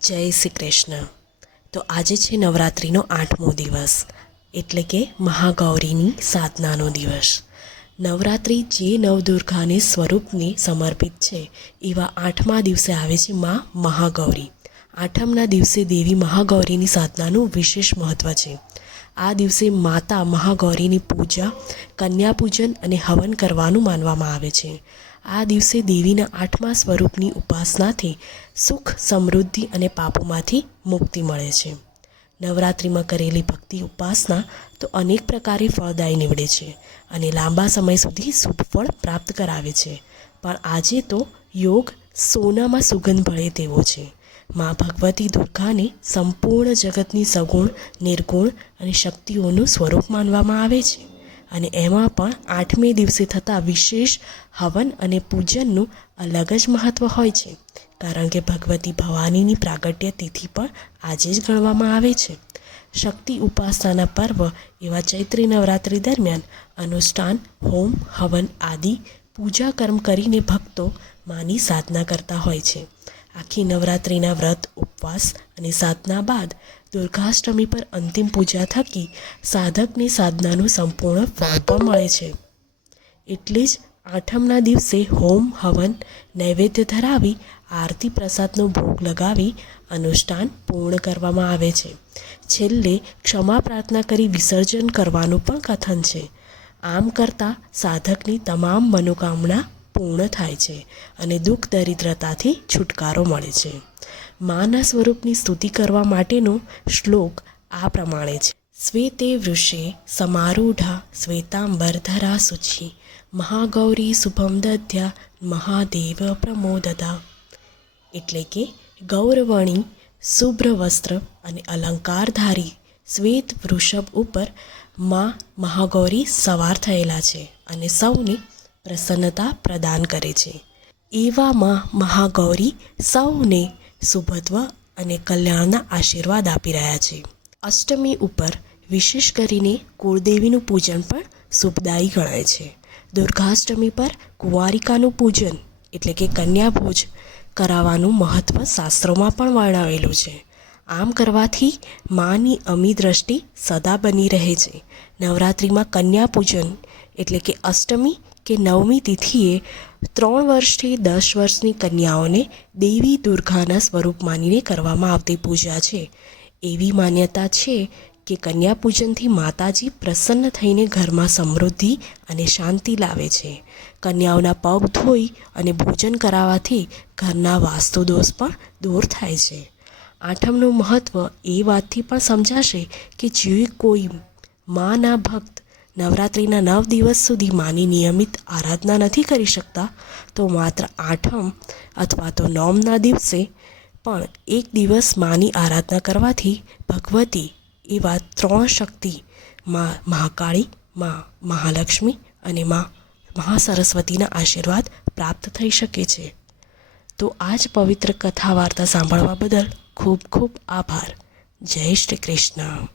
જય શ્રી કૃષ્ણ. તો આજે છે નવરાત્રિનો 8મો દિવસ, એટલે કે મહાગૌરીની સાધનાનો દિવસ. નવરાત્રિ જે નવદુર્ગાને સ્વરૂપને સમર્પિત છે એવા 8મા દિવસે આવે છે માં મહાગૌરી. 8મના દિવસે દેવી મહાગૌરીની સાધનાનું વિશેષ મહત્ત્વ છે. આ દિવસે માતા મહાગૌરીની પૂજા, કન્યા પૂજન અને હવન કરવાનું માનવામાં આવે છે. આ દિવસે દેવીના 8મા સ્વરૂપની ઉપાસનાથી સુખ, સમૃદ્ધિ અને પાપોમાંથી મુક્તિ મળે છે. નવરાત્રિમાં કરેલી ભક્તિ ઉપાસના તો અનેક પ્રકારે ફળદાયી નીવડે છે અને લાંબા સમય સુધી શુભ ફળ પ્રાપ્ત કરાવે છે. પણ આજે તો યોગ સોનામાં સુગંધ ભળે તેવો છે. મા ભગવતી દુર્ગાને સંપૂર્ણ જગતની સગુણ, નિર્ગુણ અને શક્તિઓનું સ્વરૂપ માનવામાં આવે છે. અને એમાં પણ 8મે દિવસે થતા વિશેષ હવન અને પૂજનનું અલગ જ મહત્ત્વ હોય છે, કારણ કે ભગવતી ભવાનીની પ્રાગટ્ય તિથિ પણ આજે જ ગણવામાં આવે છે. શક્તિ ઉપાસનાના પર્વ એવા ચૈત્રી નવરાત્રિ દરમિયાન અનુષ્ઠાન, હોમ, હવન આદિ પૂજા કર્મ કરીને ભક્તો માની સાધના કરતા હોય છે. આખી નવરાત્રિના વ્રત, ઉપવાસ અને સાધના બાદ દુર્ગાષ્ટમી પર અંતિમ પૂજા થકી સાધકને સાધનાનું સંપૂર્ણ ફળ પણ મળે છે. એટલે જ 8મના દિવસે હોમ, હવન, નૈવેદ્ય ધરાવી આરતી પ્રસાદનો ભોગ લગાવી અનુષ્ઠાન પૂર્ણ કરવામાં આવે છે. છેલ્લે ક્ષમા પ્રાર્થના કરી વિસર્જન કરવાનું પણ કથન છે. આમ કરતાં સાધકની તમામ મનોકામના પૂર્ણ થાય છે અને દુઃખ દરિદ્રતાથી છુટકારો મળે છે. માના સ્વરૂપની સ્તુતિ કરવા માટેનો શ્લોક આ પ્રમાણે છે. શ્વેતે વૃષે સમારૂઢા શ્વેતાંબરધરા શુચિ મહાગૌરી શુભમ દધ્યા મહાદેવ પ્રમોદતા. એટલે કે ગૌરવણી, શુભ્ર વસ્ત્ર અને અલંકારધારી શ્વેત વૃષભ ઉપર માં મહાગૌરી સવાર થયેલા છે અને સૌને પ્રસન્નતા પ્રદાન કરે છે. એવામાં મહાગૌરી સૌને શુભત્વ અને કલ્યાણના આશીર્વાદ આપી રહ્યા છે. અષ્ટમી ઉપર વિશેષ કરીને કુળદેવીનું પૂજન પણ શુભદાયી ગણાય છે. દુર્ગાષ્ટમી પર કુંવારિકાનું પૂજન એટલે કે કન્યા ભોજ કરાવવાનું મહત્ત્વ શાસ્ત્રોમાં પણ વર્ણવેલું છે. આમ કરવાથી માની અમી દ્રષ્ટિ સદા બની રહે છે. નવરાત્રિમાં કન્યા પૂજન એટલે કે અષ્ટમી કે 9મી તિથિએ 3 વર્ષથી 10 વર્ષની કન્યાઓને દેવી દુર્ગાના સ્વરૂપ માનીને કરવામાં આવતી પૂજા છે. એવી માન્યતા છે કે કન્યા પૂજનથી માતાજી પ્રસન્ન થઈને ઘરમાં સમૃદ્ધિ અને શાંતિ લાવે છે. કન્યાઓના પગ ધોઈ અને ભોજન કરાવવાથી ઘરના વાસ્તુ દોષ પણ દૂર થાય છે. 8મનું મહત્ત્વ એ વાતથી પણ સમજાશે કે જે કોઈ માના ભક્ત નવરાત્રિના 9 દિવસ સુધી માની નિયમિત આરાધના નથી કરી શકતા, તો માત્ર 8મ અથવા તો 9મના દિવસે પણ એક દિવસ માની આરાધના કરવાથી ભગવતી એવા 3 શક્તિ માં મહાકાળી, માં મહાલક્ષ્મી અને માં મહાસરસ્વતીના આશીર્વાદ પ્રાપ્ત થઈ શકે છે. તો આ જ પવિત્ર કથા વાર્તા સાંભળવા બદલ ખૂબ ખૂબ આભાર. જય શ્રી કૃષ્ણ.